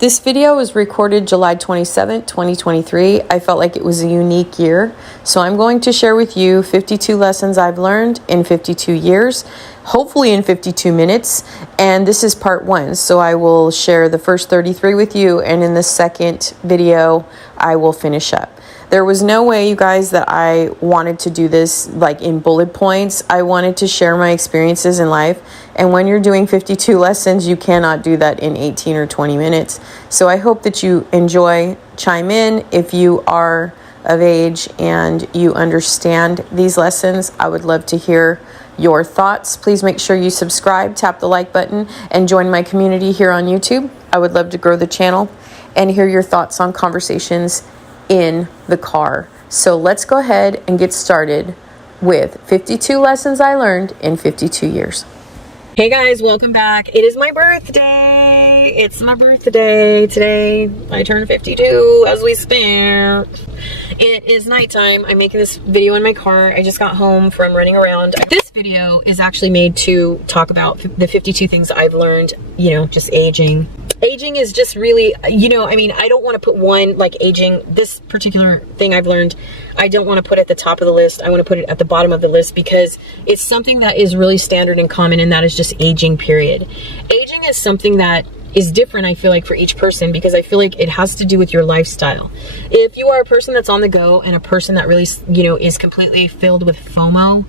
This video was recorded July 27th, 2023. I felt like it was a unique year, so I'm going to share with you 52 lessons I've learned in 52 years, hopefully in 52 minutes, and this is part 1. So I will share the first 33 with you, and in the second video, I will finish up. There was no way, you guys, that I wanted to do this like in bullet points. I wanted to share my experiences in life. And when you're doing 52 lessons, you cannot do that in 18 or 20 minutes. So I hope that you enjoy. Chime in if you are of age and you understand these lessons. I would love to hear your thoughts. Please make sure you subscribe, tap the like button, and join my community here on YouTube. I would love to grow the channel and hear your thoughts on conversations in the car. So let's go ahead and get started with 52 lessons I learned in 52 years. Hey guys, welcome back. It is my birthday. It's my birthday today. I turned 52 as we speak. It is nighttime. I'm making this video in my car. I just got home from running around. This video is actually made to talk about the 52 things I've learned, just aging. Aging is just really, I don't want to put one, like aging, this particular thing I've learned, I don't want to put at the top of the list. I want to put it at the bottom of the list because it's something that is really standard and common, and that is just aging, period. Aging is something that is different, I feel like, for each person, because I feel like it has to do with your lifestyle. If you are a person that's on the go and a person that really, is completely filled with FOMO,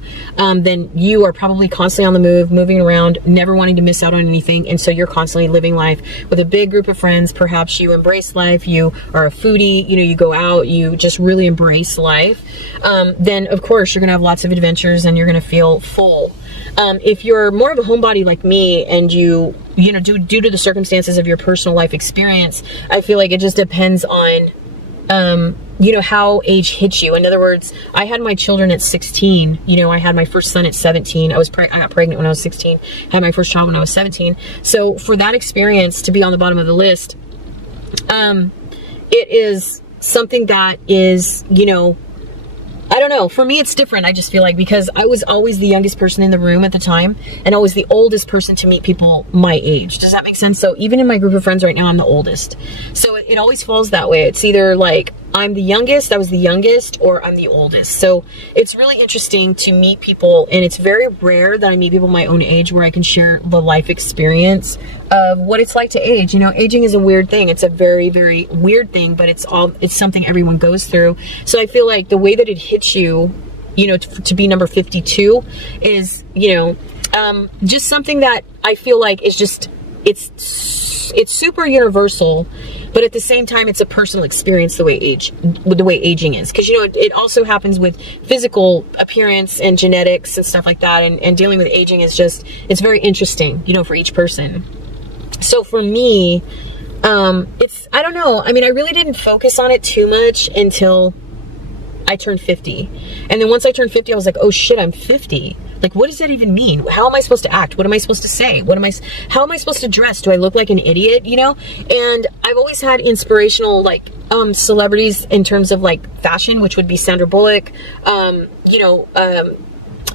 then you are probably constantly on the move, moving around, never wanting to miss out on anything. And so you're constantly living life with a big group of friends. Perhaps you embrace life. You are a foodie, you go out, you just really embrace life. Then of course you're going to have lots of adventures and you're going to feel full. If you're more of a homebody like me and due to the circumstances of your personal life experience, I feel like it just depends on, how age hits you. In other words, I had my children at 16. I had my first son at 17. I got pregnant when I was 16. Had my first child when I was 17. So for that experience to be on the bottom of the list, it is something that is, I don't know. For me, it's different. I just feel like, because I was always the youngest person in the room at the time, and I was the oldest person to meet people my age. Does that make sense? So even in my group of friends right now, I'm the oldest. So it always falls that way. It's either like I'm the youngest, I was the youngest, or I'm the oldest. So it's really interesting to meet people, and it's very rare that I meet people my own age where I can share the life experience of what it's like to age. Aging is a weird thing. It's a very, very weird thing, but it's something everyone goes through. So I feel like the way that it hits you, to be number 52 is, just something that I feel like is just, it's super universal, but at the same time, it's a personal experience the way aging is. Because, it also happens with physical appearance and genetics and stuff like that. And dealing with aging is just, it's very interesting, for each person. So for me, I don't know. I really didn't focus on it too much until I turned 50. And then once I turned 50, I was like, oh shit, I'm 50. Like, what does that even mean? How am I supposed to act? What am I supposed to say? How am I supposed to dress? Do I look like an idiot? And I've always had inspirational, celebrities in terms of fashion, which would be Sandra Bullock,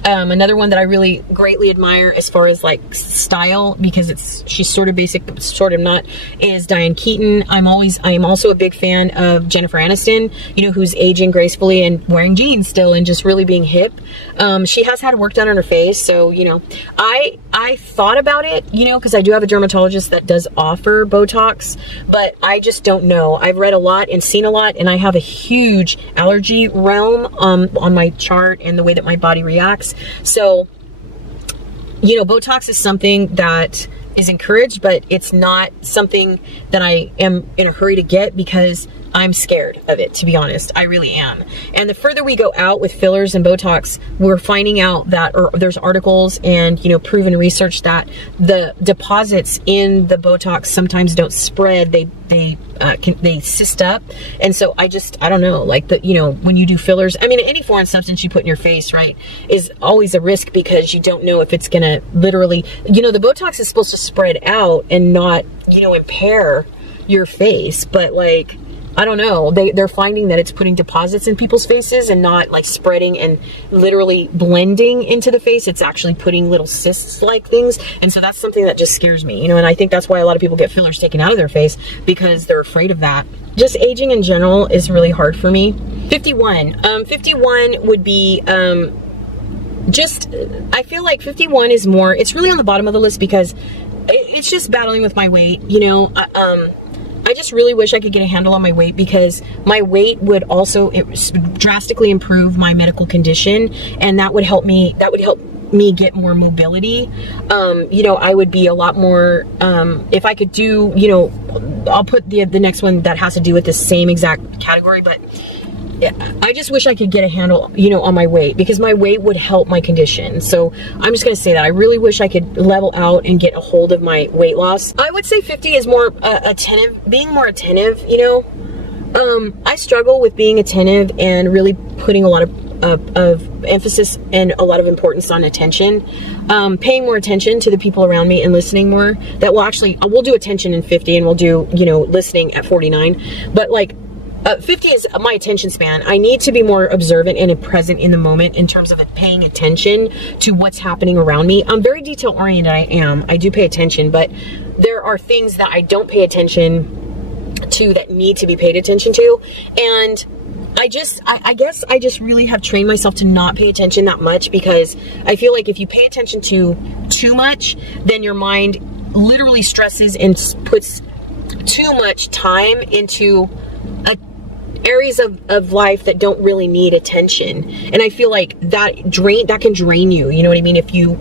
another one that I really greatly admire as far as style, because she's sort of basic but sort of not, is Diane Keaton. I am also a big fan of Jennifer Aniston, who's aging gracefully and wearing jeans still and just really being hip. She has had work done on her face, so I thought about it, because I do have a dermatologist that does offer Botox, but I just don't know. I've read a lot and seen a lot, and I have a huge allergy realm on my chart and the way that my body reacts. So, Botox is something that is encouraged, but it's not something that I am in a hurry to get because I'm scared of it, to be honest. I really am. And the further we go out with fillers and Botox, we're finding out that, or there's articles and, proven research that the deposits in the Botox sometimes don't spread. They cyst up. And so I don't know, when you do fillers, any foreign substance you put in your face, right, is always a risk, because you don't know if it's going to literally, the Botox is supposed to spread out and not, impair your face. But I don't know, they're finding that it's putting deposits in people's faces and not like spreading and literally blending into the face. It's actually putting little cysts like things. And so that's something that just scares me, you know, and I think that's why a lot of people get fillers taken out of their face, because they're afraid of that. Just aging in general is really hard for me. 51. 51 would be, I feel like 51 is more, it's really on the bottom of the list because it's just battling with my weight, you know. I just really wish I could get a handle on my weight, because my weight would also drastically improve my medical condition, and that would help me get more mobility. You know, I would be a lot more, if I could do, you know, I'll put the next one that has to do with the same exact category, but I just wish I could get a handle, you know, on my weight, because my weight would help my condition. So I'm just going to say that I really wish I could level out and get a hold of my weight loss. I would say 50 is more being more attentive, you know. I struggle with being attentive and really putting a lot of emphasis and a lot of importance on attention, paying more attention to the people around me and listening more. That will actually, we'll do attention in 50 and we'll do, you know, listening at 49, but like, 50 is my attention span. I need to be more observant and present in the moment in terms of paying attention to what's happening around me. I'm very detail oriented. I do pay attention, but there are things that I don't pay attention to that need to be paid attention to. And I guess I just really have trained myself to not pay attention that much, because I feel like if you pay attention to too much, then your mind literally stresses and puts too much time into areas of life that don't really need attention. And I feel like that can drain you, you know what I mean? If you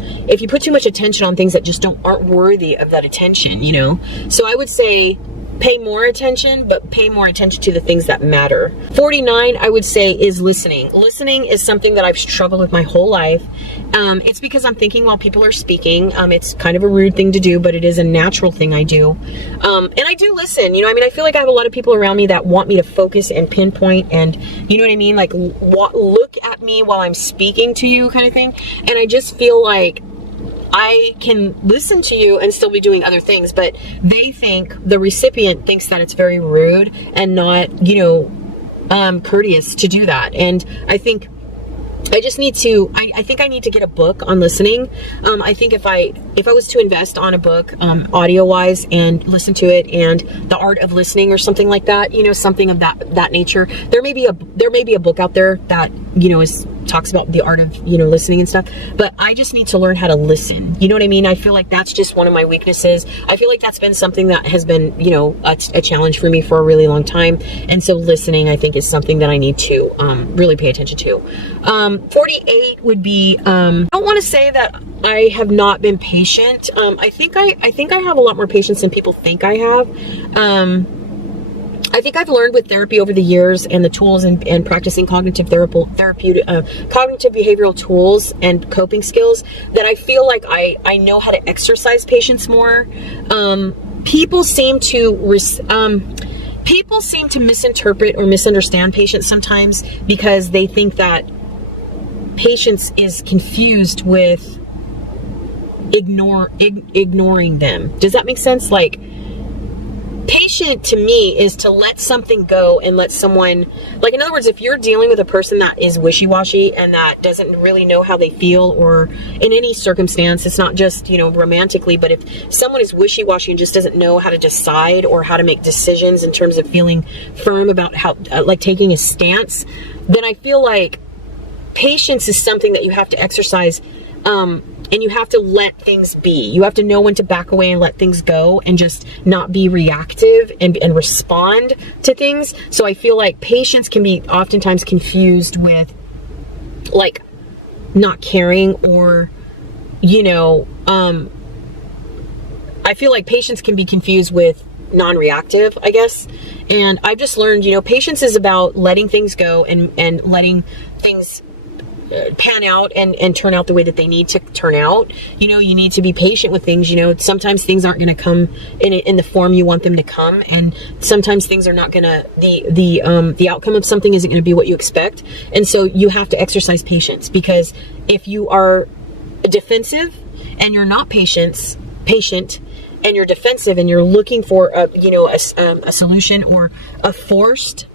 put too much attention on things that just aren't worthy of that attention, you know? So I would say pay more attention, but pay more attention to the things that matter. 49, I would say, is listening. Listening is something that I've struggled with my whole life. It's because I'm thinking while people are speaking. It's kind of a rude thing to do, but it is a natural thing I do. And I do listen, you know, I mean, I feel like I have a lot of people around me that want me to focus and pinpoint and, you know what I mean? Like, look at me while I'm speaking to you kind of thing. And I just feel like I can listen to you and still be doing other things, but the recipient thinks that it's very rude and not, you know, courteous to do that. And I think I just need to, I think I need to get a book on listening. I think if I was to invest on a book, audio wise, and listen to it, and The Art of Listening or something like that, you know, something of that nature, there may be a book out there that, you know, talks about the art of, you know, listening and stuff, but I just need to learn how to listen. You know what I mean? I feel like that's just one of my weaknesses. I feel like that's been something that has been, you know, a challenge for me for a really long time. And so listening, I think, is something that I need to really pay attention to. 48 would be, I don't want to say that I have not been patient. I think I have a lot more patience than people think I have. I think I've learned with therapy over the years and the tools and practicing cognitive behavioral tools and coping skills that I feel like I know how to exercise patience more. People seem to misinterpret or misunderstand patience sometimes, because they think that patience is confused with ignoring them. Does that make sense? Like, patient to me is to let something go and let someone, like, in other words, if you're dealing with a person that is wishy-washy and that doesn't really know how they feel, or in any circumstance, it's not just, you know, romantically, but if someone is wishy-washy and just doesn't know how to decide or how to make decisions in terms of feeling firm about how, like, taking a stance, then I feel like patience is something that you have to exercise, and you have to let things be. You have to know when to back away and let things go and just not be reactive and respond to things. So I feel like patience can be oftentimes confused with, like, not caring, or, you know, I feel like patience can be confused with non-reactive, I guess. And I've just learned, you know, patience is about letting things go and letting things pan out and turn out the way that they need to turn out. You know, you need to be patient with things. You know, sometimes things aren't going to come in the form you want them to come, and sometimes things are not going to, the outcome of something isn't going to be what you expect. And so you have to exercise patience, because if you are defensive and you're not patient and you're defensive and you're looking for a solution or a forced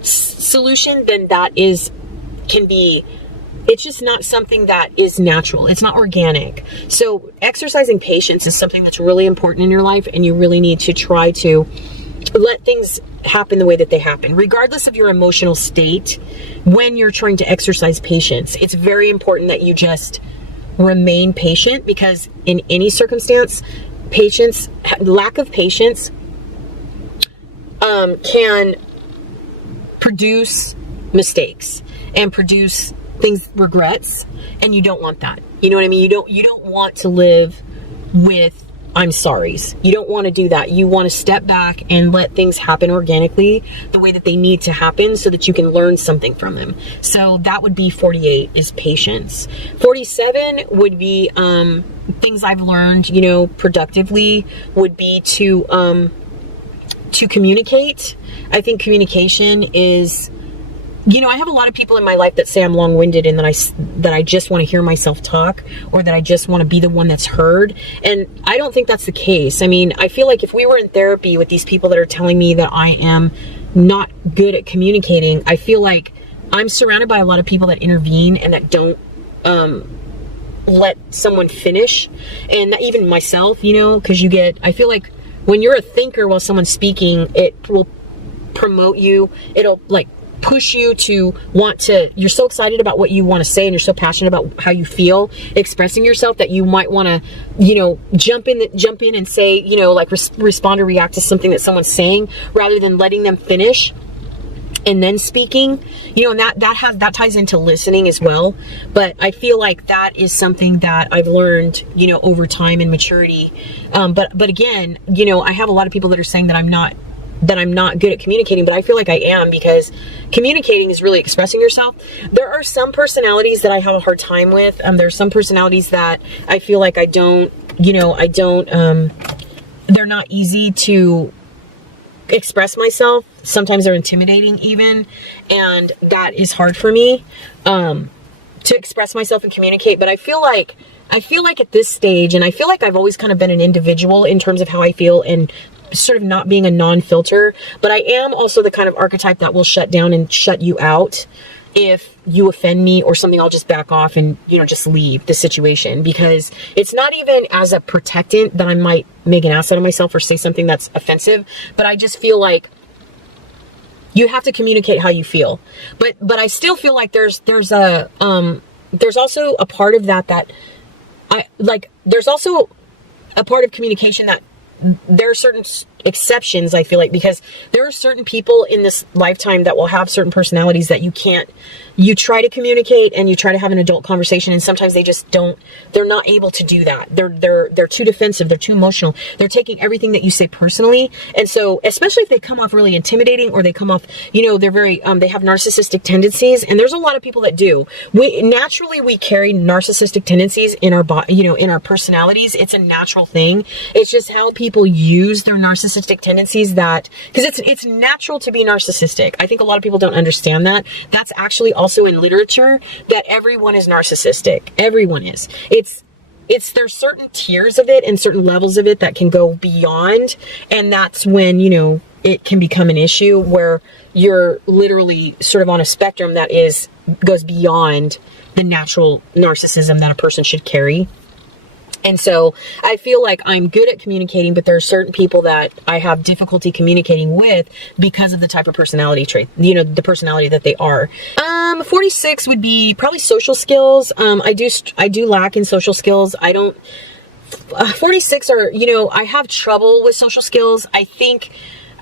solution, then it's just not something that is natural. It's not organic. So exercising patience is something that's really important in your life, and you really need to try to let things happen the way that they happen, regardless of your emotional state. When you're trying to exercise patience, it's very important that you just remain patient, because in any circumstance, lack of patience can produce mistakes and produce regrets, and you don't want that. You know what I mean? You don't want to live with I'm sorry's. You don't want to do that. You want to step back and let things happen organically the way that they need to happen, so that you can learn something from them. So that would be 48 is patience. 47 would be things I've learned, productively, would be to communicate. I think communication is, I have a lot of people in my life that say I'm long-winded, and that I just want to hear myself talk, or that I just want to be the one that's heard. And I don't think that's the case. I mean, I feel like if we were in therapy with these people that are telling me that I am not good at communicating, I feel like I'm surrounded by a lot of people that intervene and that don't let someone finish. And even myself, because I feel like when you're a thinker while someone's speaking, it will promote you. It'll push you to you're so excited about what you want to say, and you're so passionate about how you feel expressing yourself, that you might want to, jump in and say, respond or react to something that someone's saying, rather than letting them finish and then speaking, and that ties into listening as well. But I feel like that is something that I've learned, over time and maturity. But again, I have a lot of people that are saying that I'm not good at communicating, but I feel like I am, because communicating is really expressing yourself. There are some personalities that I have a hard time with. There are some personalities that I feel like they're not easy to express myself. Sometimes they're intimidating even, and that is hard for me to express myself and communicate. But I feel like at this stage, and I feel like I've always kind of been an individual in terms of how I feel, and sort of not being a non-filter, but I am also the kind of archetype that will shut down and shut you out if you offend me or something. I'll just back off and, just leave the situation, because it's not even as a protectant that I might make an ass out of myself or say something that's offensive, but I just feel like you have to communicate how you feel. But I still feel like there's also a part of that there's also a part of communication that there are certain exceptions, I feel like, because there are certain people in this lifetime that will have certain personalities that you try to communicate and you try to have an adult conversation, and sometimes they're not able to do that. They're too defensive, they're too emotional, they're taking everything that you say personally. And so, especially if they come off really intimidating, or they come off, they're very, they have narcissistic tendencies, and there's a lot of people that do. We carry narcissistic tendencies in our in our personalities. It's a natural thing. It's just how people use their narcissistic tendencies, because it's natural to be narcissistic. I think a lot of people don't understand that. That's actually also in literature, that everyone is narcissistic. Everyone is. There's certain tiers of it and certain levels of it that can go beyond, and that's when, it can become an issue where you're literally sort of on a spectrum that goes beyond the natural narcissism that a person should carry. And so I feel like I'm good at communicating, but there are certain people that I have difficulty communicating with because of the type of personality trait, the personality that they are. 46 would be probably social skills. I do lack in social skills. 46 are, I have trouble with social skills. I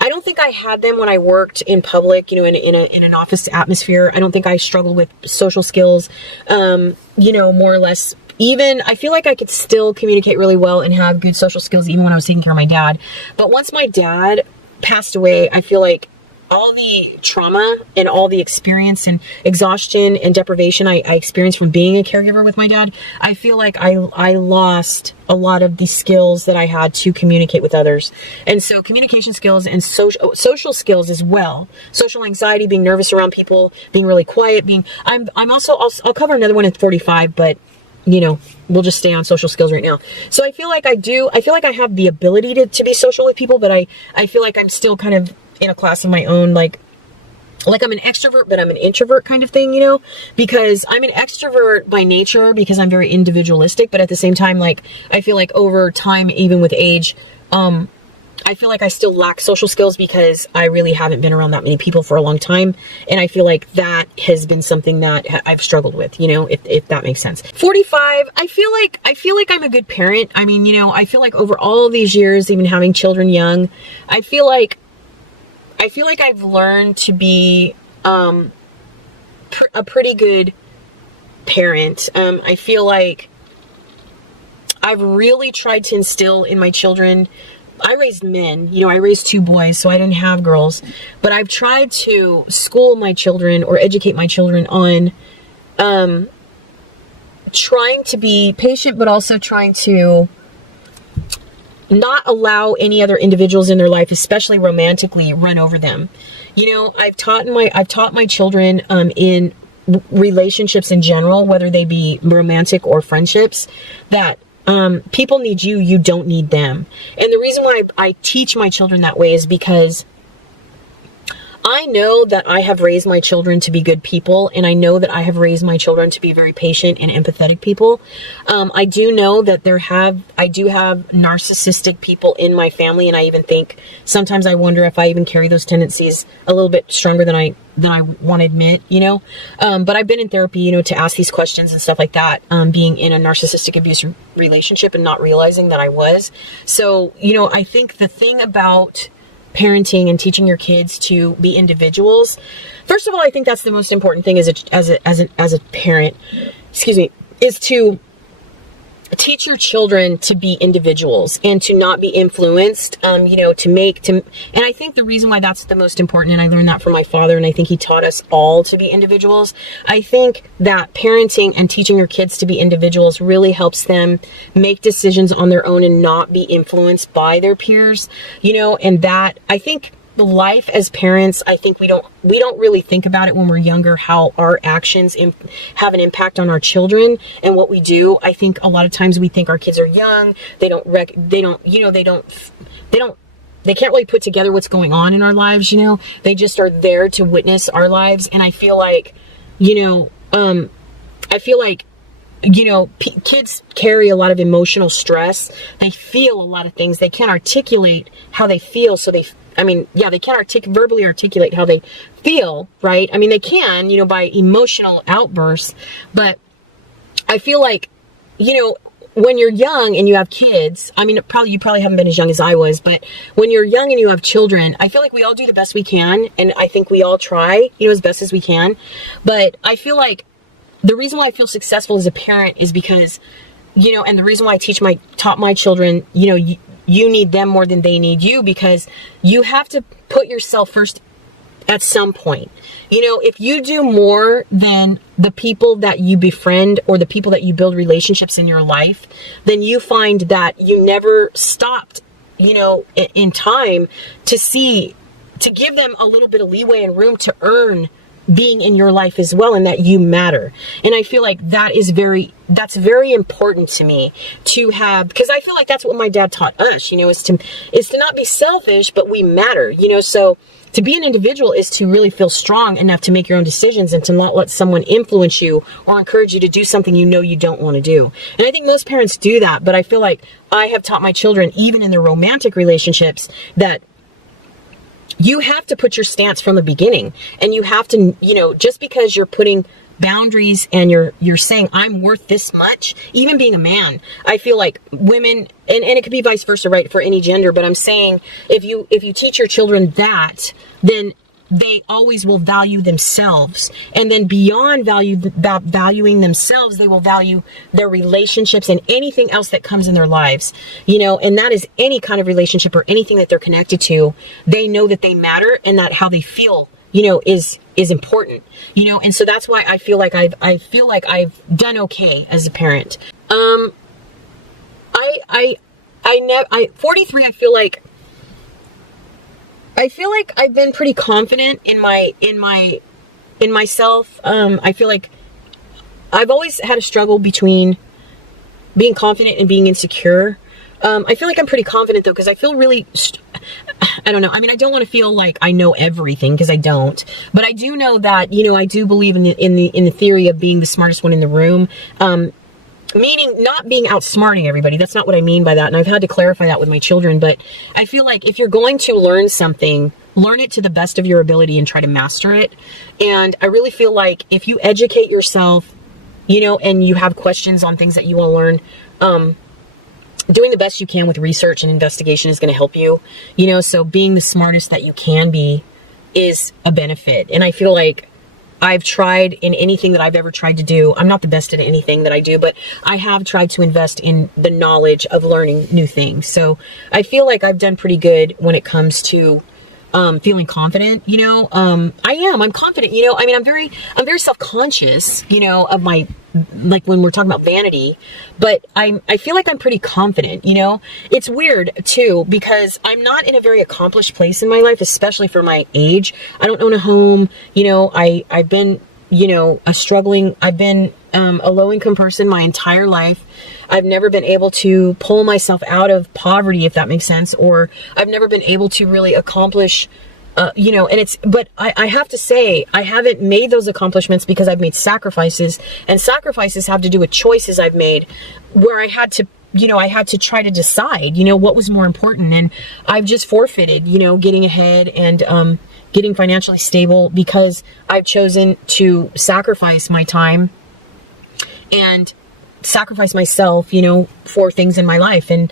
don't think I had them when I worked in public, in an office atmosphere. I don't think I struggled with social skills, more or less. Even, I feel like I could still communicate really well and have good social skills even when I was taking care of my dad. But once my dad passed away, I feel like all the trauma and all the experience and exhaustion and deprivation I experienced from being a caregiver with my dad, I feel like I lost a lot of the skills that I had to communicate with others. And so communication skills and social skills as well. Social anxiety, being nervous around people, being really quiet, I'll cover another one at 45, but you know, we'll just stay on social skills right now. So I feel like I have the ability to be social with people, but I feel like I'm still kind of in a class of my own, like I'm an extrovert, but I'm an introvert kind of thing, you know, because I'm an extrovert by nature because I'm very individualistic, but at the same time, like, I feel like over time, even with age, I feel like I still lack social skills because I really haven't been around that many people for a long time. And I feel like that has been something that I've struggled with, you know, if that makes sense. 45, I feel like I'm a good parent. I mean, you know, I feel like over all these years, even having children young, I feel like I've learned to be a pretty good parent. I feel like I've really tried to instill in my children. I raised men, you know, I raised 2 boys, so I didn't have girls, but I've tried to school my children or educate my children on trying to be patient, but also trying to not allow any other individuals in their life, especially romantically, run over them. You know, I've taught my children in relationships in general, whether they be romantic or friendships, that people need you, you don't need them. And the reason why I teach my children that way is because I know that I have raised my children to be good people, and I know that I have raised my children to be very patient and empathetic people. I do know that I do have narcissistic people in my family, and I even think sometimes I wonder if I even carry those tendencies a little bit stronger than I want to admit, you know. But I've been in therapy, you know, to ask these questions and stuff like that, being in a narcissistic abuse relationship and not realizing that I was. So, you know, I think the thing about parenting and teaching your kids to be individuals, first of all, I think that's the most important thing as a parent, is to teach your children to be individuals and to not be influenced, you know, and I think the reason why that's the most important, and I learned that from my father, and I think he taught us all to be individuals. I think that parenting and teaching your kids to be individuals really helps them make decisions on their own and not be influenced by their peers, you know, and that, I think, life as parents, I think we don't really think about it when we're younger, how our actions have an impact on our children and what we do. I think a lot of times we think our kids are young, they can't really put together what's going on in our lives, you know. They just are there to witness our lives. And I feel like, you know, kids carry a lot of emotional stress. They feel a lot of things. They can't articulate how they feel, so they can't verbally articulate how they feel, right? I mean, they can, you know, by emotional outbursts, but I feel like, you know, when you're young and you have kids, I mean, you probably haven't been as young as I was, but when you're young and you have children, I feel like we all do the best we can, and I think we all try, you know, as best as we can. But I feel like the reason why I feel successful as a parent is because, you know, and the reason why I taught my children, you know, you need them more than they need you, because you have to put yourself first at some point. You know, if you do more than the people that you befriend or the people that you build relationships in your life, then you find that you never stopped, you know, in time to give them a little bit of leeway and room to earn being in your life as well, and that you matter. And I feel like that's very important to me to have, because I feel like that's what my dad taught us, you know, is to not be selfish, but we matter, you know. So to be an individual is to really feel strong enough to make your own decisions and to not let someone influence you or encourage you to do something you know you don't want to do. And I think most parents do that, but I feel like I have taught my children, even in their romantic relationships, that you have to put your stance from the beginning, and you have to, you know, just because you're putting boundaries and you're saying I'm worth this much, even being a man, I feel like women, and it could be vice versa, right, for any gender, but I'm saying if you teach your children that, then they always will value themselves, and then beyond valuing themselves, they will value their relationships and anything else that comes in their lives, you know. And that is any kind of relationship or anything that they're connected to. They know that they matter, and that how they feel, you know, is important, you know. And so that's why I feel like I've done okay as a parent. 43, I feel like I've been pretty confident in myself. I feel like I've always had a struggle between being confident and being insecure. I feel like I'm pretty confident though, because I feel really, I don't know. I mean, I don't want to feel like I know everything, because I don't, but I do know that, you know, I do believe in the theory of being the smartest one in the room. Meaning not being outsmarting everybody. That's not what I mean by that. And I've had to clarify that with my children, but I feel like if you're going to learn something, learn it to the best of your ability and try to master it. And I really feel like if you educate yourself, you know, and you have questions on things that you want to learn, doing the best you can with research and investigation is going to help you, you know, so being the smartest that you can be is a benefit. And I feel like I've tried in anything that I've ever tried to do. I'm not the best at anything that I do, but I have tried to invest in the knowledge of learning new things. So I feel like I've done pretty good when it comes to feeling confident, you know. I'm confident, you know. I mean, I'm very self-conscious, you know, of my, like when we're talking about vanity, but I feel like I'm pretty confident, you know. It's weird too, because I'm not in a very accomplished place in my life, especially for my age. I don't own a home, you know. I've been, you know, I've been a low-income person my entire life. I've never been able to pull myself out of poverty, if that makes sense, or I've never been able to really accomplish, you know, and but I have to say, I haven't made those accomplishments because I've made sacrifices, and sacrifices have to do with choices I've made where I had to, you know, I had to try to decide, you know, what was more important. And I've just forfeited, you know, getting ahead and, getting financially stable because I've chosen to sacrifice my time and sacrifice myself, you know, for things in my life. And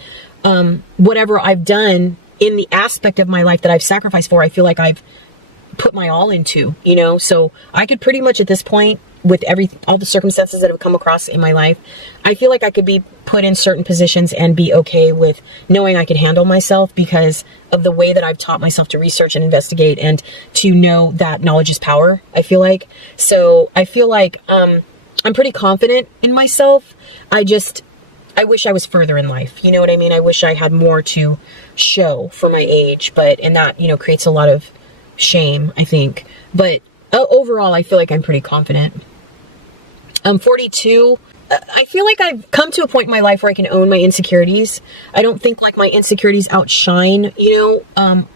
whatever I've done in the aspect of my life that I've sacrificed for, I feel like I've put my all into, you know. So I could pretty much at this point, with all the circumstances that have come across in my life, I feel like I could be put in certain positions and be okay with knowing I could handle myself because of the way that I've taught myself to research and investigate and to know that knowledge is power, I feel like. So I feel like I'm pretty confident in myself. I wish I was further in life. You know what I mean? I wish I had more to show for my age, and that, you know, creates a lot of shame, I think. But overall, I feel like I'm pretty confident. I'm 42. I feel like I've come to a point in my life where I can own my insecurities. I don't think like my insecurities outshine, you know,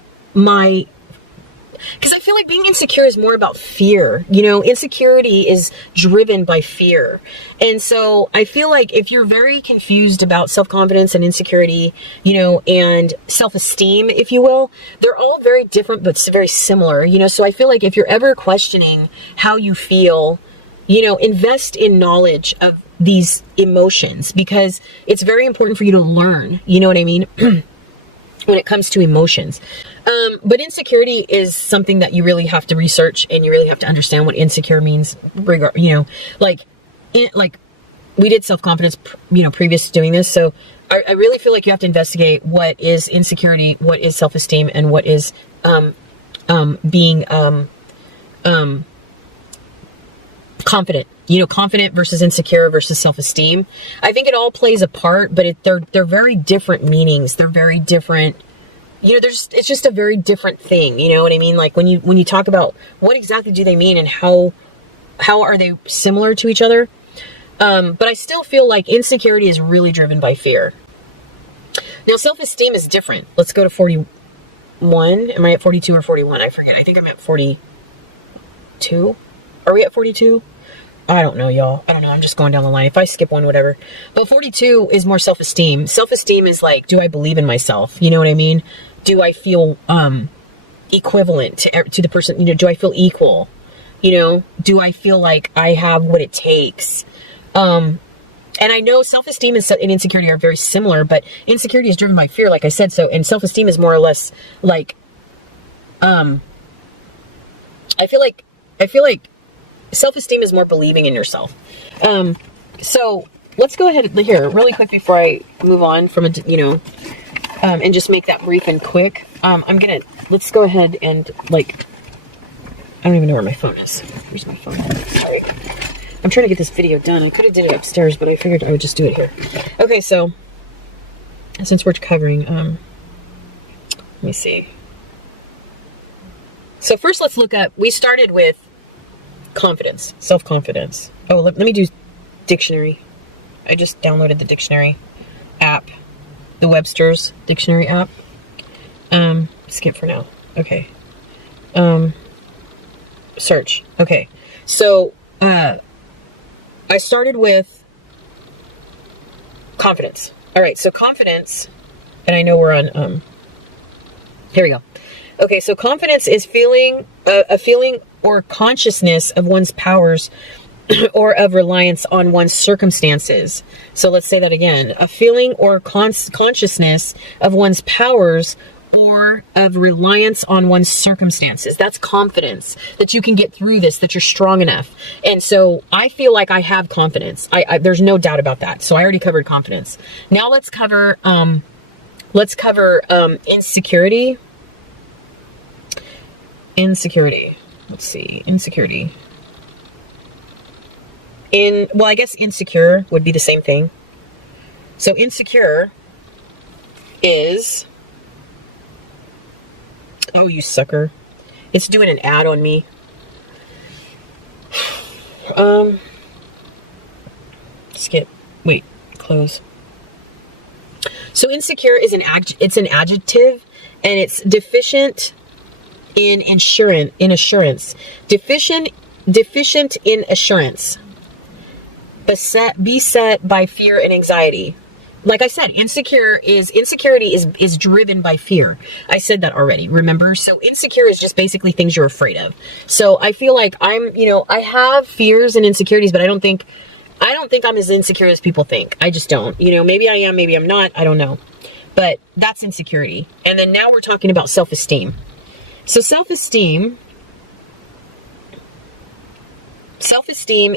because I feel like being insecure is more about fear. You know, insecurity is driven by fear. And so I feel like if you're very confused about self-confidence and insecurity, you know, and self-esteem, if you will, they're all very different, but very similar, you know. So I feel like if you're ever questioning how you feel, you know, invest in knowledge of these emotions, because it's very important for you to learn, you know what I mean? When it comes to emotions. But insecurity is something that you really have to research, and you really have to understand what insecure means. You know, like we did self-confidence, you know, previous to doing this. So I really feel like you have to investigate what is insecurity, what is self-esteem, and what is being confident. You know, confident versus insecure versus self-esteem. I think it all plays a part, but they're very different meanings. They're very different. You know, it's just a very different thing. You know what I mean? Like when you talk about what exactly do they mean and how are they similar to each other? But I still feel like insecurity is really driven by fear. Now, self-esteem is different. Let's go to 41. Am I at 42 or 41? I forget. I think I'm at 42. Are we at 42? I don't know, y'all. I don't know. I'm just going down the line. If I skip one, whatever. But 42 is more self-esteem. Self-esteem is like, do I believe in myself? You know what I mean? Do I feel equivalent to the person? You know, do I feel equal? You know, do I feel like I have what it takes? And I know self-esteem and insecurity are very similar, but insecurity is driven by fear, like I said. So, and self-esteem is more or less like, I feel like self-esteem is more believing in yourself. So let's go ahead here really quick before I move on from and just make that brief and quick. Let's go ahead and I don't even know where my phone is. Where's my phone? Sorry. I'm trying to get this video done. I could have did it upstairs, but I figured I would just do it here. Okay, so since we're covering, let me see. So first let's look up, we started with confidence, self-confidence. Oh, let me do dictionary. I just downloaded the dictionary app, the Webster's dictionary app. Skip for now. Okay. Search. Okay. So, I started with confidence. All right. So confidence, and I know we're on, here we go. Okay. So confidence is a feeling or consciousness of one's powers or of reliance on one's circumstances. So let's say that again. A feeling or consciousness of one's powers or of reliance on one's circumstances. That's confidence, that you can get through this, that you're strong enough. And so I feel like I have confidence. There's no doubt about that. So I already covered confidence. Now let's cover insecurity. Insecurity. Let's see. Insecurity. Well, I guess insecure would be the same thing. So insecure is, oh, you sucker. It's doing an ad on me. Skip. Wait, close. So insecure is it's an adjective, and it's deficient in assurance. Deficient in assurance. Beset by fear and anxiety. Like I said, insecurity is driven by fear. I said that already, remember? So insecure is just basically things you're afraid of. So I feel like I have fears and insecurities, but I don't think I'm as insecure as people think. I just don't. Maybe I am, maybe I'm not. I don't know. But that's insecurity. And then now we're talking about self-esteem. So self-esteem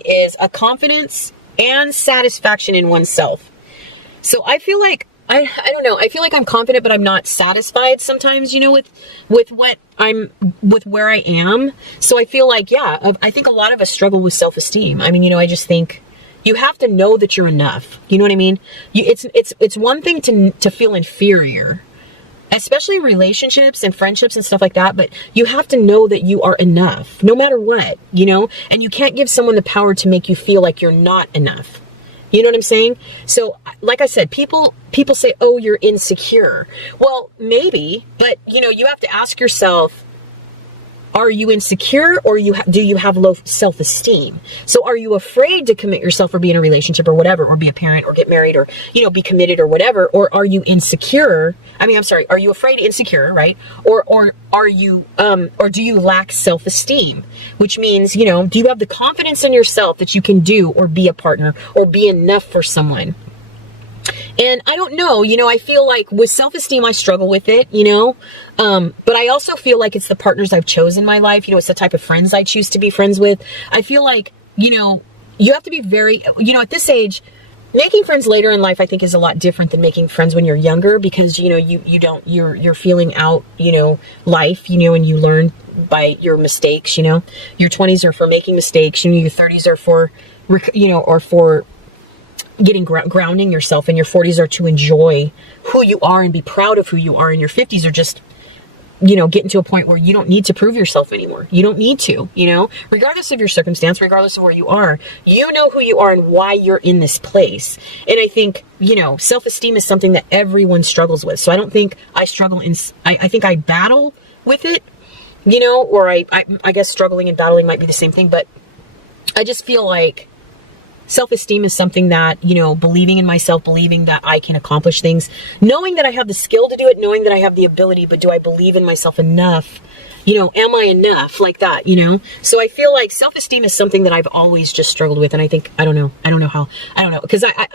is a confidence and satisfaction in oneself. So I feel like, I don't know, I feel like I'm confident, but I'm not satisfied sometimes, with where I am. So I feel like, yeah, I think a lot of us struggle with self-esteem. I mean, I just think you have to know that you're enough. You know what I mean? It's one thing to feel inferior, especially in relationships and friendships and stuff like that. But you have to know that you are enough no matter what, and you can't give someone the power to make you feel like you're not enough. You know what I'm saying? So like I said, people say, oh, you're insecure. Well, maybe, but you have to ask yourself, are you insecure, or do you have low self-esteem? So are you afraid to commit yourself or be in a relationship or whatever, or be a parent or get married or, be committed or whatever? Or are you insecure? Are you afraid, insecure, right? Or are you, or do you lack self-esteem? Which means, do you have the confidence in yourself that you can do or be a partner or be enough for someone? And I don't know, I feel like with self-esteem, I struggle with it, but I also feel like it's the partners I've chosen in my life. It's the type of friends I choose to be friends with. I feel like, you have to be very, at this age, making friends later in life, I think, is a lot different than making friends when you're younger, because, you're feeling out, life, and you learn by your mistakes, your 20s are for making mistakes, your 30s are for, or for getting grounding yourself, and your 40s are to enjoy who you are and be proud of who you are, and your 50s are just, getting to a point where you don't need to prove yourself anymore. You don't need to, regardless of your circumstance, regardless of where you are, you know who you are and why you're in this place. And I think, self-esteem is something that everyone struggles with. So I don't think I struggle I think I battle with it, or I guess struggling and battling might be the same thing, but I just feel like self-esteem is something that, believing in myself, believing that I can accomplish things, knowing that I have the skill to do it, knowing that I have the ability, but do I believe in myself enough? Am I enough, like that, So I feel like self-esteem is something that I've always just struggled with. And I think, I don't know, because I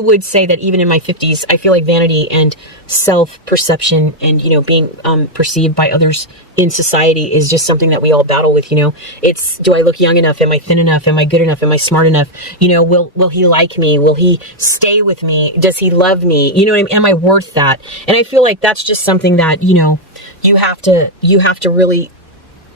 would say that even in my 50s, I feel like vanity and self-perception and, being perceived by others in society is just something that we all battle with. It's, do I look young enough? Am I thin enough? Am I good enough? Am I smart enough? Will he like me? Will he stay with me? Does he love me? What I mean? Am I worth that? And I feel like that's just something that, you have to really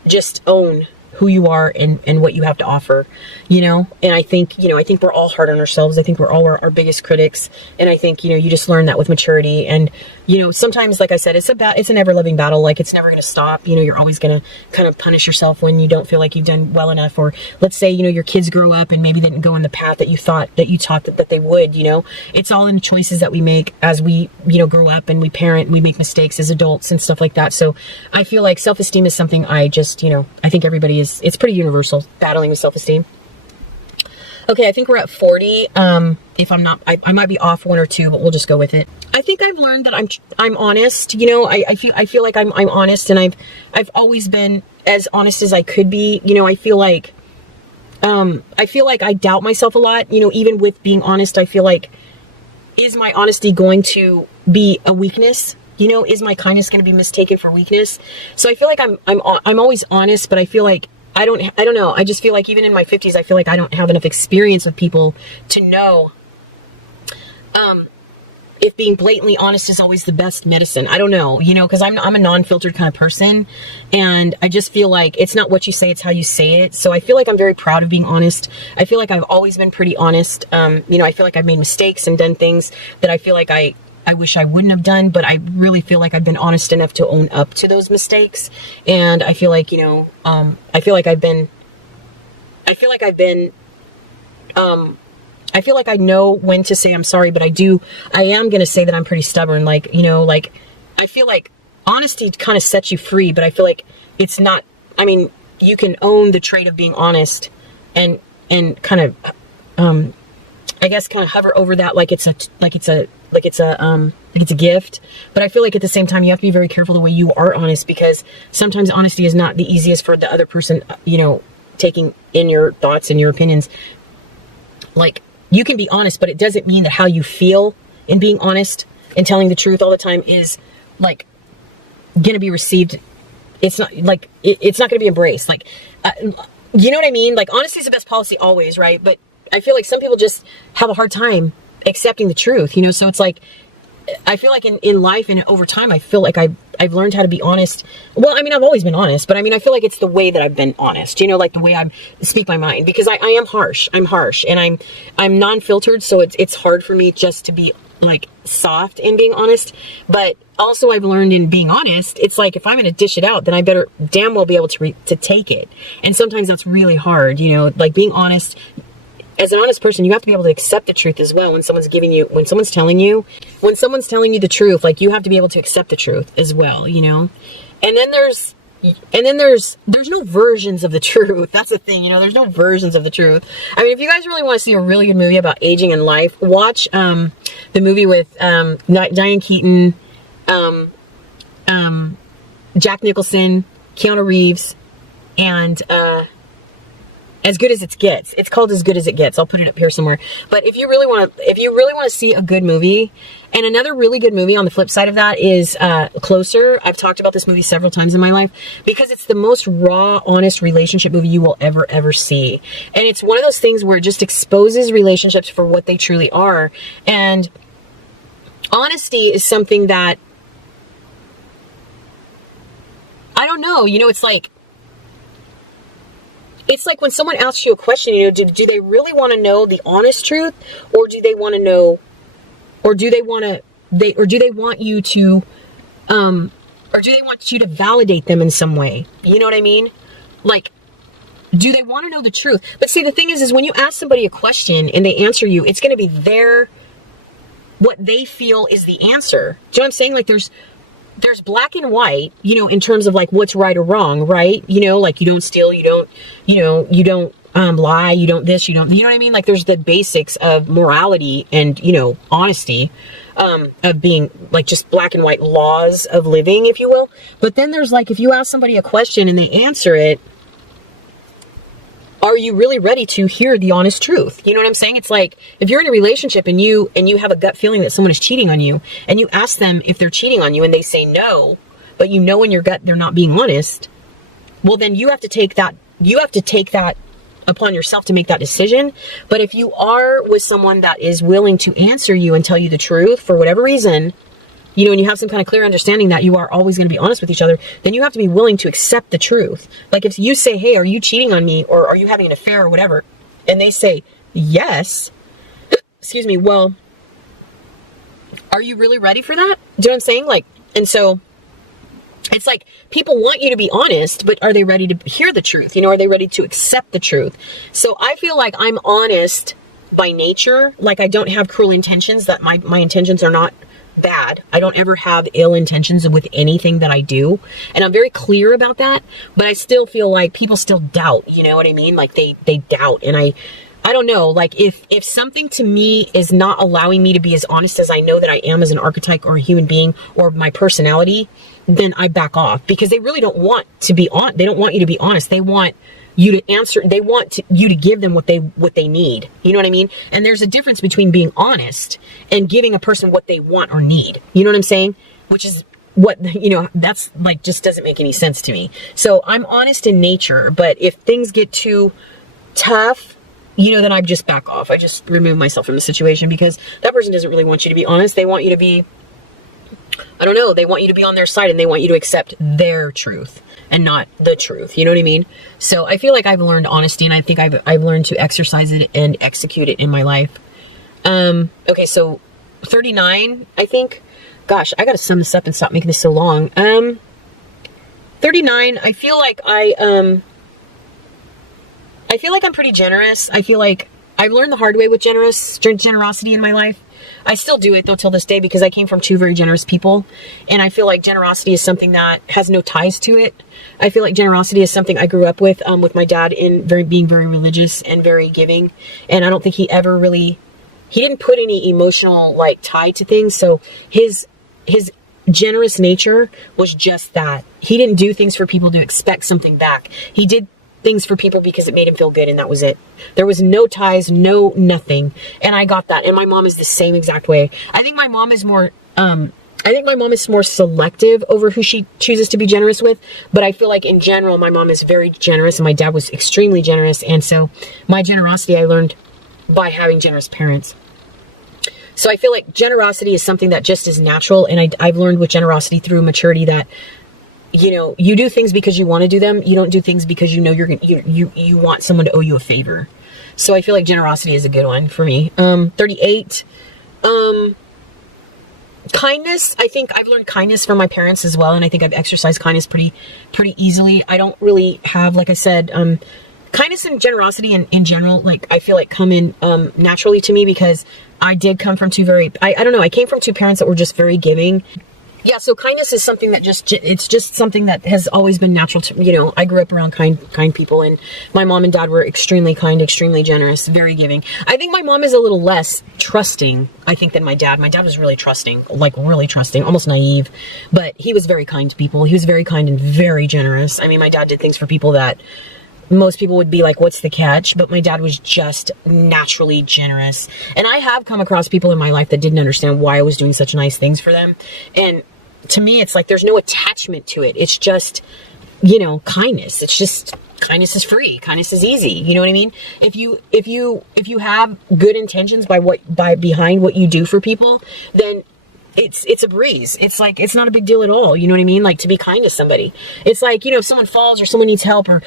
just own who you are and what you have to offer, you know? And I think, you know, I think we're all hard on ourselves. I think we're all our biggest critics. And I think, you know, you just learn that with maturity. And, you know, sometimes, like I said, it's an ever loving battle. Like, it's never going to stop. You know, you're always going to kind of punish yourself when you don't feel like you've done well enough. Or let's say, you know, your kids grow up and maybe they didn't go in the path that you taught that they would, you know. It's all in the choices that we make as we, you know, grow up and we parent, we make mistakes as adults and stuff like that. So I feel like self-esteem is something I just, you know, I think everybody is, it's pretty universal, battling with self-esteem. Okay, I think we're at 40. If I'm not, I might be off one or two, but we'll just go with it. I think I've learned that I'm honest. You know, I feel like I'm honest, and I've always been as honest as I could be. You know, I feel like I doubt myself a lot. You know, even with being honest, I feel like, is my honesty going to be a weakness? You know, is my kindness going to be mistaken for weakness? So I feel like I'm always honest, but I feel like I don't know. I just feel like even in my 50s, I feel like I don't have enough experience with people to know if being blatantly honest is always the best medicine. I don't know, you know, because I'm a non-filtered kind of person, and I just feel like it's not what you say, it's how you say it. So I feel like I'm very proud of being honest. I feel like I've always been pretty honest. You know, I feel like I've made mistakes and done things that I feel like I wish I wouldn't have done, but I really feel like I've been honest enough to own up to those mistakes. And I feel like, you know, I feel like I know when to say I'm sorry, but I am going to say that I'm pretty stubborn. Like, you know, like, I feel like honesty kind of sets you free, but I feel like it's not, I mean, you can own the trait of being honest and kind of, I guess kind of hover over that like it's a gift. But I feel like at the same time, you have to be very careful the way you are honest, because sometimes honesty is not the easiest for the other person, you know, taking in your thoughts and your opinions. Like, you can be honest, but it doesn't mean that how you feel in being honest and telling the truth all the time is like going to be received. It's not like, it's not going to be embraced. Like, you know what I mean? Like, honesty is the best policy always, right? But I feel like some people just have a hard time accepting the truth, you know? So it's like, I feel like in life and over time, I feel like I've learned how to be honest. Well, I mean, I've always been honest, but I mean, I feel like it's the way that I've been honest, you know, like the way I speak my mind, because I am harsh. I'm harsh, and I'm non-filtered. So it's hard for me just to be like soft in being honest. But also I've learned in being honest, it's like, if I'm going to dish it out, then I better damn well be able to take it. And sometimes that's really hard, you know, like being honest. As an honest person, you have to be able to accept the truth as well. When someone's telling you the truth, like, you have to be able to accept the truth as well, you know? And then there's no versions of the truth. That's the thing, you know, there's no versions of the truth. I mean, if you guys really want to see a really good movie about aging and life, watch, the movie with, Diane Keaton, Jack Nicholson, Keanu Reeves, and, As Good as It Gets. It's called As Good as It Gets. I'll put it up here somewhere. But if you really want to see a good movie, and another really good movie on the flip side of that is Closer. I've talked about this movie several times in my life because it's the most raw, honest relationship movie you will ever see. And it's one of those things where it just exposes relationships for what they truly are. And honesty is something that, I don't know, you know, it's like when someone asks you a question, you know, do they really want to know the honest truth, or do they want to know, or do they want you to validate them in some way? You know what I mean? Like, do they want to know the truth? But see, the thing is when you ask somebody a question and they answer you, it's going to be what they feel is the answer. Do you know what I'm saying? Like, there's black and white, you know, in terms of like what's right or wrong, right? You know, like, you don't steal, you don't lie, you don't this, you know what I mean? Like, there's the basics of morality and, you know, honesty, of being like just black and white laws of living, if you will. But then there's like, if you ask somebody a question and they answer it, are you really ready to hear the honest truth? You know what I'm saying? It's like, if you're in a relationship and you have a gut feeling that someone is cheating on you, and you ask them if they're cheating on you and they say no, but you know in your gut they're not being honest, well, then you have to take that upon yourself to make that decision. But if you are with someone that is willing to answer you and tell you the truth for whatever reason, and you have some kind of clear understanding that you are always going to be honest with each other, then you have to be willing to accept the truth. Like if you say, hey, are you cheating on me, or are you having an affair or whatever? And they say, yes, excuse me, well, are you really ready for that? Do you know what I'm saying? Like, and so it's like people want you to be honest, but are they ready to hear the truth? Are they ready to accept the truth? So I feel like I'm honest by nature. Like I don't have cruel intentions, that my intentions are not bad. I don't ever have ill intentions with anything that I do. And I'm very clear about that, but I still feel like people still doubt, you know what I mean? Like they doubt. And I don't know, like if something to me is not allowing me to be as honest as I know that I am as an archetype or a human being or my personality, then I back off, because they really don't want to be on. They don't want you to be honest. They want you to answer. They want you to give them what they need. You know what I mean? And there's a difference between being honest and giving a person what they want or need. You know what I'm saying? Which is what, that's like, just doesn't make any sense to me. So I'm honest in nature, but if things get too tough, then I just back off. I just remove myself from the situation, because that person doesn't really want you to be honest. They want you to be, I don't know, they want you to be on their side, and they want you to accept their truth and not the truth. You know what I mean? So I feel like I've learned honesty, and I think I've learned to exercise it and execute it in my life. Okay, so 39, I think. Gosh, I gotta sum this up and stop making this so long. 39, I feel like I'm pretty generous. I feel like I've learned the hard way with generosity in my life. I still do it though till this day, because I came from two very generous people, and I feel like generosity is something that has no ties to it. I feel like generosity is something I grew up with my dad being very religious and very giving, and I don't think he didn't put any emotional like tie to things. So his generous nature was just that. He didn't do things for people to expect something back. He did things for people because it made him feel good, and that was it. There was no ties, no nothing. And I got that. And my mom is the same exact way. I think my mom is more selective over who she chooses to be generous with, but I feel like in general my mom is very generous, and my dad was extremely generous. And so my generosity I learned by having generous parents. So I feel like generosity is something that just is natural, and I've learned with generosity through maturity that you do things because you want to do them. You don't do things because you want someone to owe you a favor. So I feel like generosity is a good one for me. 38. Kindness. I think I've learned kindness from my parents as well, and I think I've exercised kindness pretty easily. I don't really have, like I said, kindness and generosity in general, like I feel like come in naturally to me, because I did come from I don't know, I came from two parents that were just very giving. Yeah, so kindness is something that it's just something that has always been natural to, I grew up around kind people, and my mom and dad were extremely kind, extremely generous, very giving. I think my mom is a little less trusting, I think, than my dad. My dad was really trusting, almost naive, but he was very kind to people. He was very kind and very generous. I mean, my dad did things for people that most people would be like, what's the catch? But my dad was just naturally generous. And I have come across people in my life that didn't understand why I was doing such nice things for them. And to me, it's like there's no attachment to it. It's just, kindness. It's just, kindness is free. Kindness is easy. You know what I mean? If you have good intentions behind what you do for people, then it's a breeze. It's like, it's not a big deal at all. You know what I mean? Like, to be kind to somebody. It's like, if someone falls or someone needs help, or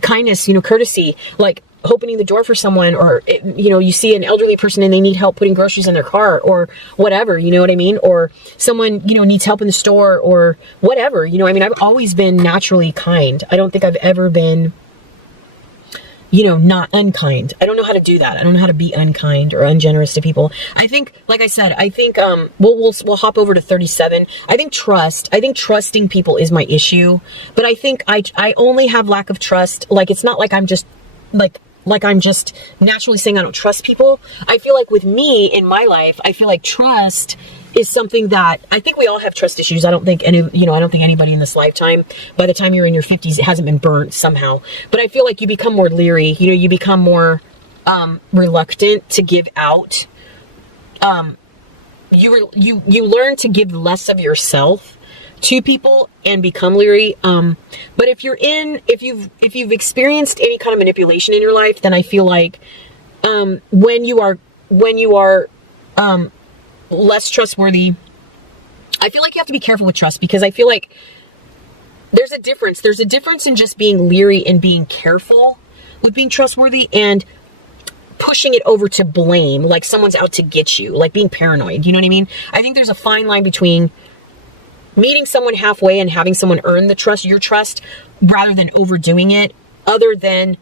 kindness, courtesy, like opening the door for someone, or, you see an elderly person and they need help putting groceries in their car or whatever, you know what I mean? Or someone, needs help in the store or whatever, I mean, I've always been naturally kind. I don't think I've ever been, not unkind. I don't know how to do that. I don't know how to be unkind or ungenerous to people. I think, like I said, we'll hop over to 37. I think trusting people is my issue, but I think I only have lack of trust. Like, it's not like I'm just I'm just naturally saying I don't trust people. I feel like with me in my life, I feel like trust is something that I think we all have trust issues. I don't think anybody in this lifetime, by the time you're in your 50s, it hasn't been burnt somehow. But I feel like you become more leery. You become more reluctant to give out. You learn to give less of yourself to people and become leery. But if you've experienced any kind of manipulation in your life, then I feel like when you are less trustworthy, I feel like you have to be careful with trust, because I feel like there's a difference. There's a difference in just being leery and being careful with being trustworthy, and pushing it over to blame, like someone's out to get you, like being paranoid. You know what I mean? I think there's a fine line between meeting someone halfway and having someone earn the trust, your trust, rather than overdoing it, other than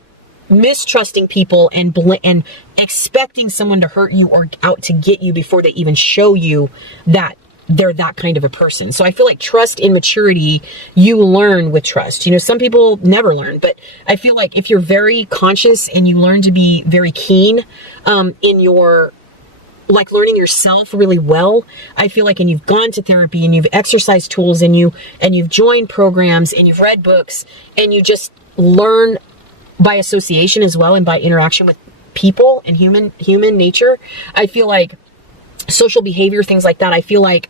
mistrusting people and expecting someone to hurt you or out to get you before they even show you that they're that kind of a person. So I feel like trust and maturity, you learn with trust. You know, some people never learn, but I feel like if you're very conscious and you learn to be very keen in your, like, learning yourself really well, I feel like, and you've gone to therapy and you've exercised tools and you've joined programs and you've read books and you just learn by association as well and by interaction with people and human nature. I feel like social behavior, things like that, I feel like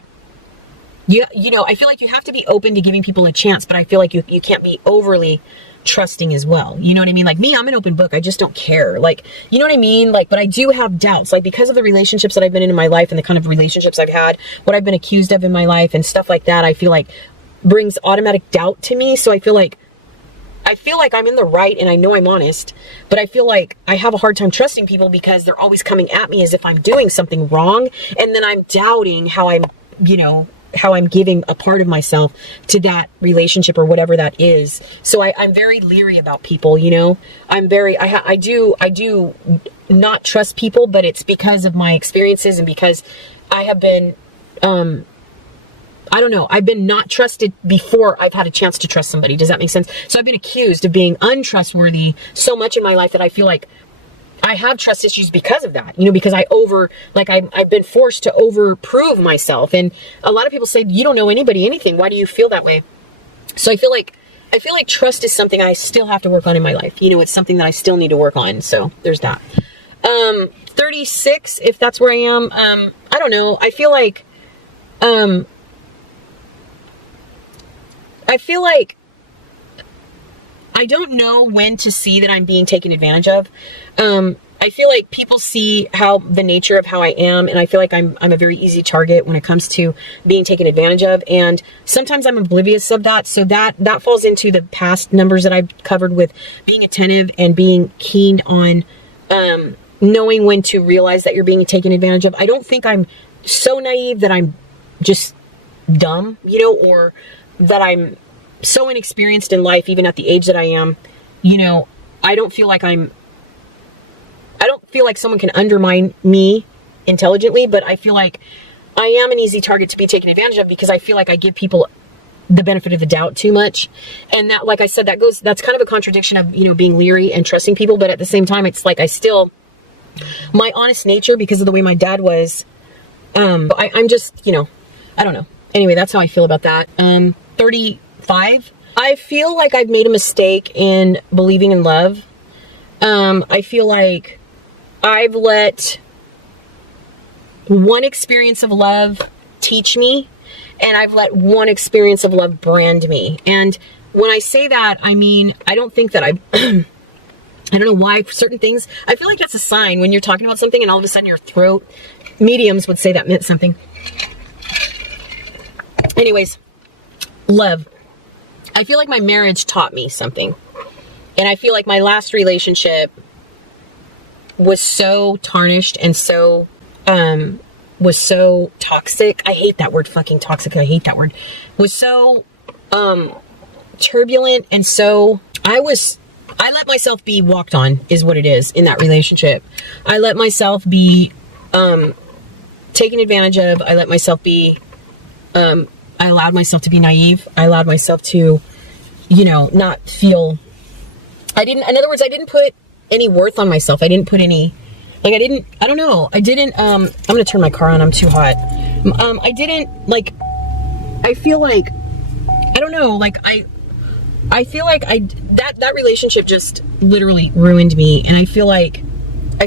you know, I feel like you have to be open to giving people a chance, but I feel like you can't be overly trusting as well. You know what I mean? Like me, I'm an open book. I just don't care. Like, you know what I mean? Like, but I do have doubts, like because of the relationships that I've been in my life and the kind of relationships I've had, what I've been accused of in my life and stuff like that, I feel like brings automatic doubt to me. So I feel like I'm in the right and I know I'm honest, but I feel like I have a hard time trusting people because they're always coming at me as if I'm doing something wrong. And then I'm doubting how I'm giving a part of myself to that relationship or whatever that is. So I'm very leery about people, you know, I do not trust people, but it's because of my experiences and because I have been, I don't know, I've been not trusted before I've had a chance to trust somebody. Does that make sense? So I've been accused of being untrustworthy so much in my life that I feel like I have trust issues because of that, you know, because I've been forced to overprove myself. And a lot of people say, you don't know anything. Why do you feel that way? So I feel like trust is something I still have to work on in my life. You know, it's something that I still need to work on. So there's that. 36, if that's where I am. I don't know. I feel like I don't know when to see that I'm being taken advantage of. I feel like people see the nature of how I am, and I feel like I'm a very easy target when it comes to being taken advantage of. And sometimes I'm oblivious of that. So that falls into the past numbers that I've covered with being attentive and being keen on knowing when to realize that you're being taken advantage of. I don't think I'm so naive that I'm just dumb, you know, or that I'm so inexperienced in life, even at the age that I am. You know, I don't feel like someone can undermine me intelligently, but I feel like I am an easy target to be taken advantage of because I feel like I give people the benefit of the doubt too much. And that, like I said, that's kind of a contradiction of, you know, being leery and trusting people. But at the same time, it's like my honest nature, because of the way my dad was, I'm just, you know, I don't know. Anyway, that's how I feel about that. 35. I feel like I've made a mistake in believing in love. I feel like I've let one experience of love teach me, and I've let one experience of love brand me. And when I say that, I mean, I don't think that I don't know why certain things, I feel like that's a sign when you're talking about something and all of a sudden your throat, mediums would say that meant something. Anyways, love. I feel like my marriage taught me something. And I feel like my last relationship was so tarnished and so, was so toxic. I hate that word, fucking toxic. I hate that word. Was so, turbulent. And so I let myself be walked on, is what it is in that relationship. I let myself be, taken advantage of. I let myself be, I allowed myself to be naive. I allowed myself to, you know, not feel, in other words, I didn't put any worth on myself. I didn't put any, like, I don't know. I'm going to turn my car on. I'm too hot. I didn't, like, I feel like, I don't know, like, I feel like that relationship just literally ruined me. And I feel like I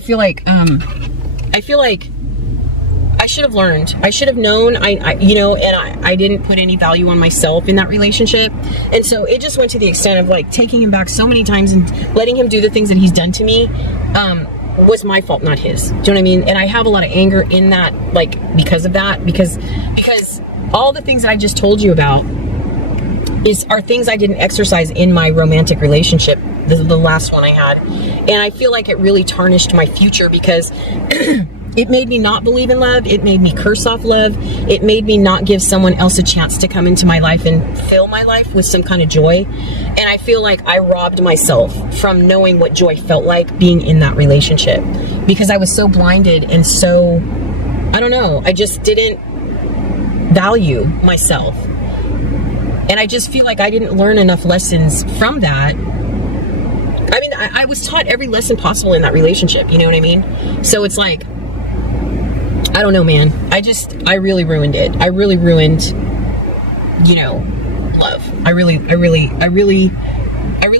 should have learned. I should have known, you know, and I didn't put any value on myself in that relationship. And so it just went to the extent of like taking him back so many times and letting him do the things that he's done to me, was my fault, not his. Do you know what I mean? And I have a lot of anger in that, like, because of that, because all the things that I just told you about are things I didn't exercise in my romantic relationship, the last one I had. And I feel like it really tarnished my future because it made me not believe in love. It made me curse off love. It made me not give someone else a chance to come into my life and fill my life with some kind of joy. And I feel like I robbed myself from knowing what joy felt like being in that relationship because I was so blinded and so, I don't know, I just didn't value myself. And I just feel like I didn't learn enough lessons from that. I mean, I was taught every lesson possible in that relationship, you know what I mean? So it's like, I don't know, man. I really ruined it. I really ruined, you know, love. I really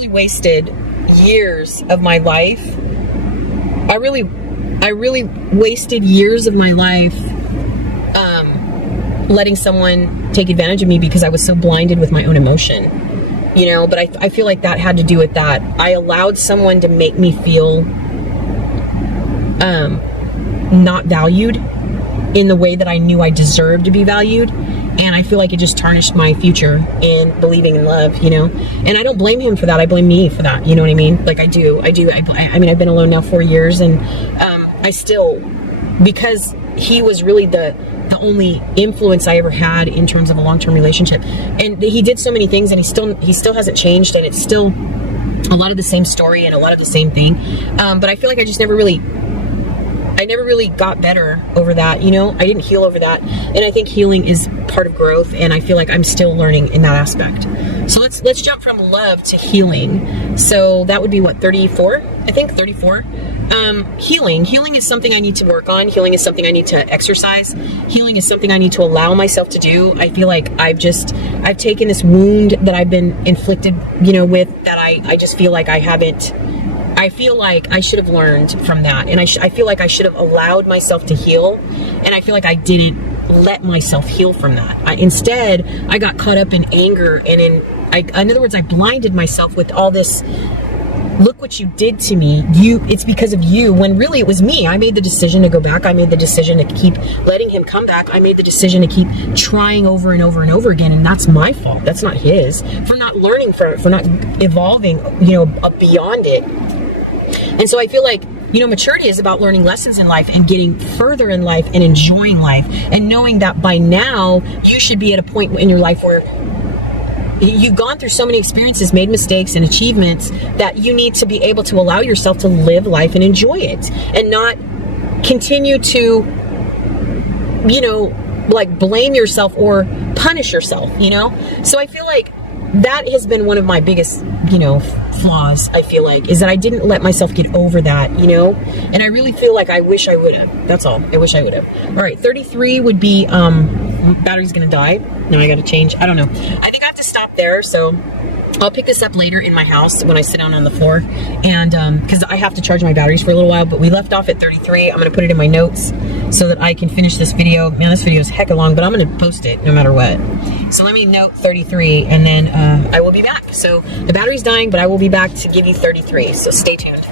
wasted years of my life. I really wasted years of my life, letting someone take advantage of me because I was so blinded with my own emotion, you know. But I feel like that had to do with that. I allowed someone to make me feel not valued in the way that I knew I deserved to be valued. And I feel like it just tarnished my future in believing in love, you know. And I don't blame him for that. I blame me for that. You know what I mean? Like I do. I mean, I've been alone now 4 years, and I still, because he was really the only influence I ever had in terms of a long-term relationship. And he did so many things, and he still hasn't changed, and it's still a lot of the same story and a lot of the same thing. But I feel like I never really got better over that, you know. I didn't heal over that. And I think healing is part of growth, and I feel like I'm still learning in that aspect. So let's jump from love to healing. So that would be what, 34? I think 34. Healing is something I need to work on. Healing is something I need to exercise. Healing is something I need to allow myself to do. I feel like I've taken this wound that I've been inflicted, you know, with that I just feel like I haven't. I feel like I should have learned from that, and I feel like I should have allowed myself to heal, and I feel like I didn't let myself heal from that. Instead, I got caught up in anger, and in other words, I blinded myself with all this. Look what you did to me. It's because of you, when really it was me. I made the decision to go back. I made the decision to keep letting him come back. I made the decision to keep trying over and over and over again, and that's my fault. That's not his. For not learning, for not evolving, you know, beyond it. And so I feel like, you know, maturity is about learning lessons in life and getting further in life and enjoying life and knowing that by now you should be at a point in your life where you've gone through so many experiences, made mistakes and achievements, that you need to be able to allow yourself to live life and enjoy it and not continue to, you know, like blame yourself or punish yourself, you know? So I feel like that has been one of my biggest, you know, flaws, I feel like, is that I didn't let myself get over that, you know? And I really feel like I wish I would have. That's all. I wish I would have. All right, 33 would be, battery's gonna die. No, I gotta change. I don't know. I think I have to stop there, so I'll pick this up later in my house when I sit down on the floor, and because I have to charge my batteries for a little while, but we left off at 33. I'm gonna put it in my notes so that I can finish this video. Man, this video is hecka long, but I'm gonna post it no matter what. So let me note 33, and then I will be back. So the battery's dying, but I will be back to give you 33, so stay tuned.